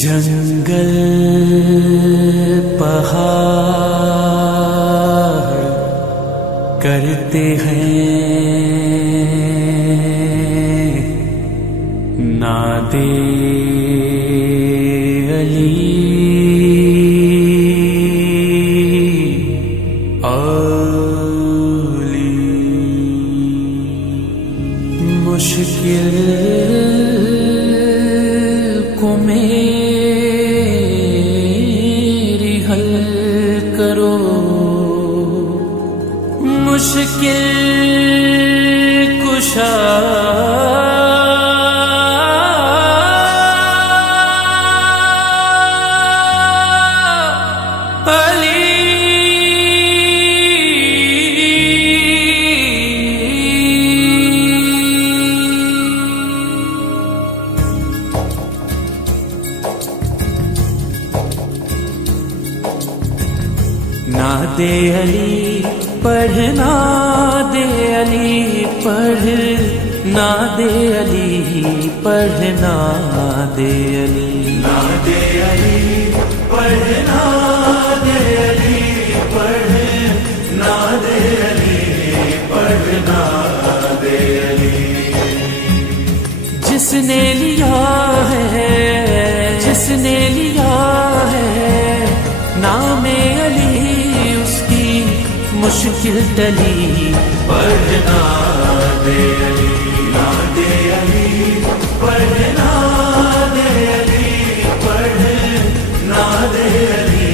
جنگل پہاڑ کرتے ہیں نادے علی علی مشکل کو میری حل کرو، مشکل کشا نادے علی پڑھ، نادے علی پڑھ، نادے علی پڑھ، نادے علی، نادے علی پڑھ، نادے علی پڑھ، نادے علی پڑھ، نادے علی جس نے لیا ہے، جس نے لیا ہے نام علی مشکل ٹلی، پڑھ نادے علی، نادے علی پڑھ، نادے علی پڑھ، نادے علی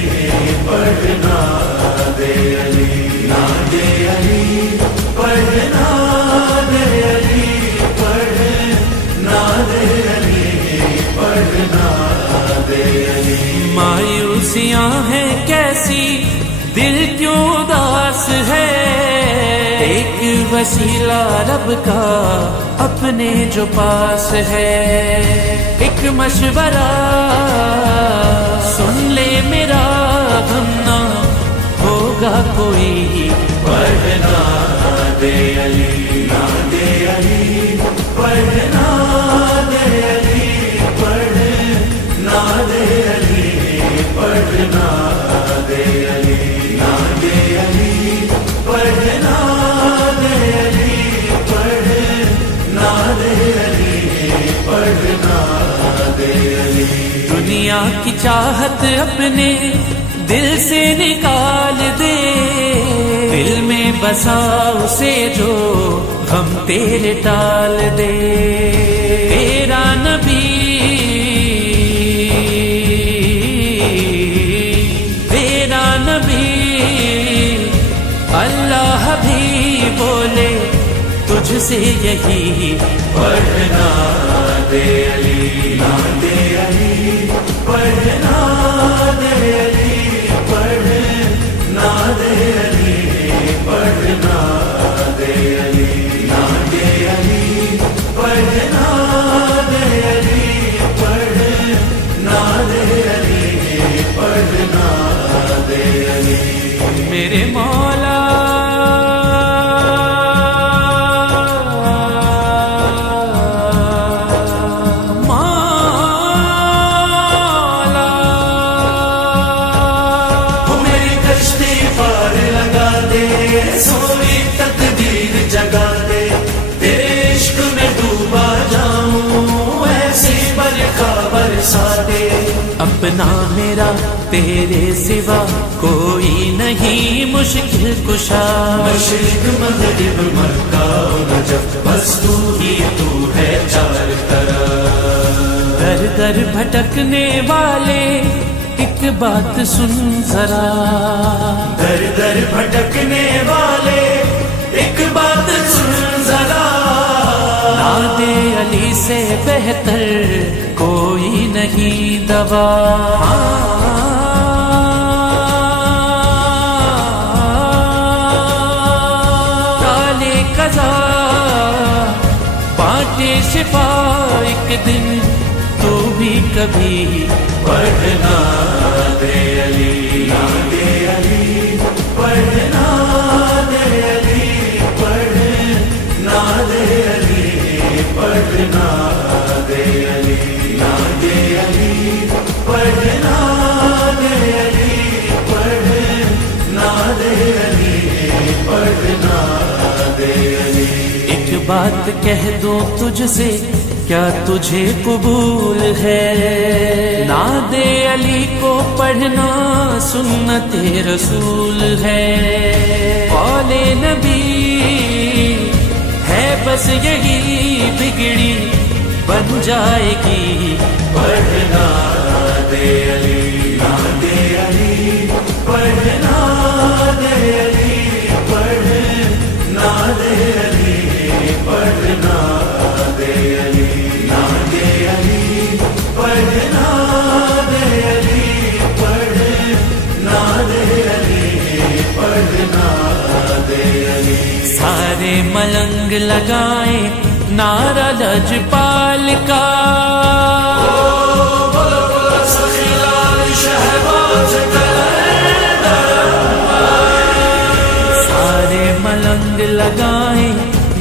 پڑھ، نادے علی، نادے علی پڑھ، نادے علی پڑھ، نادے علی پڑھ، نادے علی مایوسیاں ہیں کیسی، دل کیوں اداس ہے، ایک وسیلہ رب کا اپنے جو پاس ہے، ایک مشورہ سن لے میرا، غم نہ ہوگا کوئی، پڑھ نادے علی، نادے علی پڑھ، نادے علی پڑھ، نادے علی پڑھ، نادے علی، نادے علی پڑھ، نادے علی پڑھ، نادے علی پڑھ، نادے علی دنیا کی چاہت اپنے دل سے نکال دے، دل میں بسا اسے جو غم تیرے ٹال دے، تیرا نبی اللہ بھی بولے تجھ سے یہی، پڑھ نادے علی، نادے علی پڑھ، نادے علی پڑھ، نادے علی پڑھ، نادے علی، نادے علی پڑھ، نادے علی پڑھ، نادے علی پڑھ، نادے علی میرے مولا سوئی تقدیر جگا دے، تیرے عشق میں ڈوبا جاؤں، ایسی برکھا برسا دے، اپنا میرا تیرے سوا کوئی نہیں مشکل کشا، مشرق مغرب مکہ و نجف بس تو ہی تو ہے چار طرف، در در بھٹکنے والے ایک بات سن ذرا، در در بھٹکنے والے ایک بات سن ذرا، نادے علی سے بہتر کوئی نہیں دوا، کالے قضا بانٹے شفا، ایک دن تو بھی کبھی، پڑھ نادے علی، نادے علی پڑھ، نادے علی پڑھ، نادے علی پڑھ، نادے علی، نادے علی بات کہہ دوں تجھ سے کیا تجھے قبول ہے؟ نعت علی کو پڑھنا سنت رسول ہے، قول نبی ہے بس یہی بگڑی بن جائے گی، پڑھنا دے علی، نعت علی، پڑھنا دے علی، پڑھنا دے علی، پڑھنا دے علی، نعت علی، پڑھنا دے علی، پڑھنا دے علی، پڑھنا دے علی۔ سارے ملنگ لگائیں نعرہ لجپال کا، سارے ملنگ لگائیں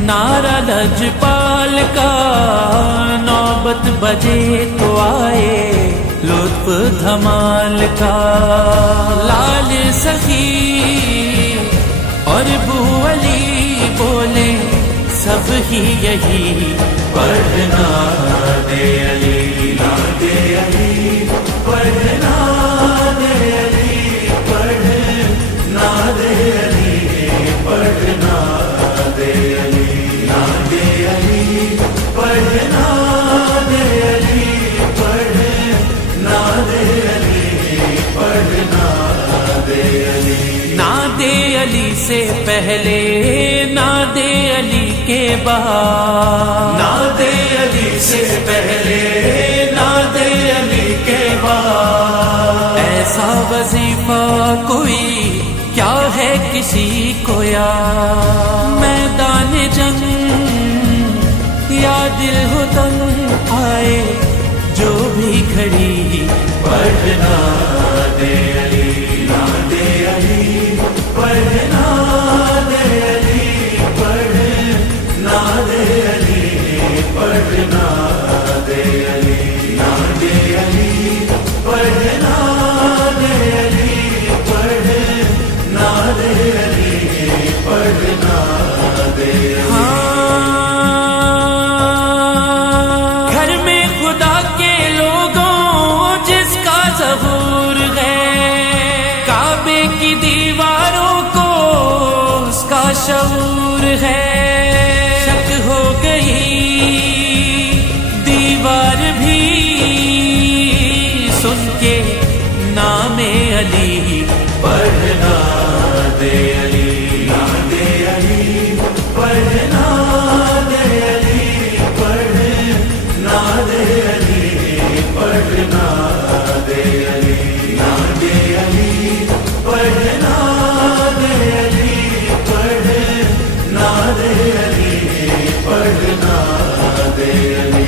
نعرہ لجپال کا، نوبت بجے تو آئے لطف دھمال کا، لال سخی اور بو علی بولے سب ہی یہی، پڑھنا دے علی، نعت علی، پڑھنا دے علی، پڑھنا دے علی، پڑھنا دے علی، نعت علی، پڑھنا دے علی، پڑھنا دے علی، پڑھنا دے علی۔ نعت علی سے پہلے نعت علی کے بعد، نعت علی سے پہلے نعت علی کے بعد، ایسا وظیفہ کوئی کیا ہے کسی کو یاد، میدان جنگ یا دل ہو تنگ آئے جو بھی گھڑی، پڑھنا دے علی، نعت علی، پڑھنا دے علی، پڑھنا دے علی، پڑھنا دے علی، نعت علی، پڑھنا دے علی، پڑھنا دے علی، پڑھنا دے علی۔ گھر میں خدا کے لوگوں جس کا ظہور ہے، کعبے کی دیواروں کو اس کا شعور ہے، شک ہو گئی دیوار بھی سن کے نام علی، پڑھنا دے علی، نعت علی، پڑھنا دے علی، پڑھنا دے علی، پڑھنا دے علی، نعت علی، پڑھنا دے علی، پڑھنا دے علی، پڑھنا دے علی۔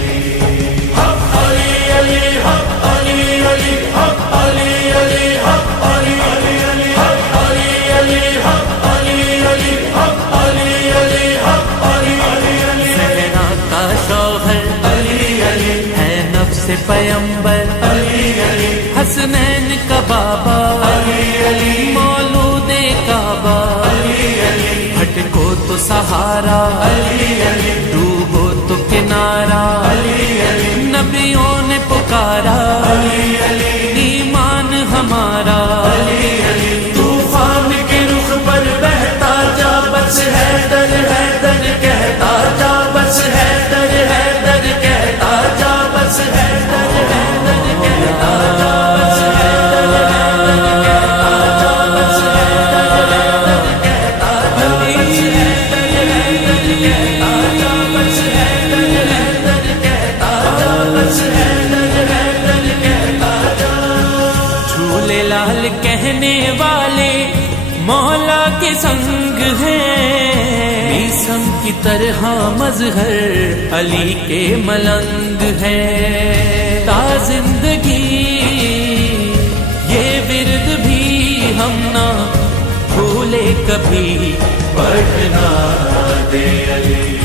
حق علی علی، حق علی علی، حق علی علی، حق علی علی، حق علی علی، حق علی علی، حق علی علی، حق علی علی، زہرا کا شوہر علی علی، ہے نفس پیمبر علی علی، حسنین کا بابا علی علی، مولود کعبہ، علی علی، بھٹکو تو سہارا، علی علی، ڈوبو تو کنارا، علی علی، نبیوں نے پکارا، علی علی، ایمان ہمارا، علی علی، طوفان کے رخ پر بہتا جا، بس حیدر حیدر کہتا جا، بس حیدر حیدر کہتا جا، بس حیدر حیدر کہتا جا، بس حیدر حیدر کہتا جا، بس حیدر حیدر کہتا جا، بس حیدر حیدر کہتا جا، بس حیدر حیدر کہتا جا، بس حیدر حیدر کہتا جا۔ جھولے لال کہنے والے مولا کے سنگ ہیں، بیسم کی طرح مظہر علی کے ملنگ ہے، تا زندگی یہ ورد بھی ہم نہ بھولے کبھی، پڑھنا دے علی،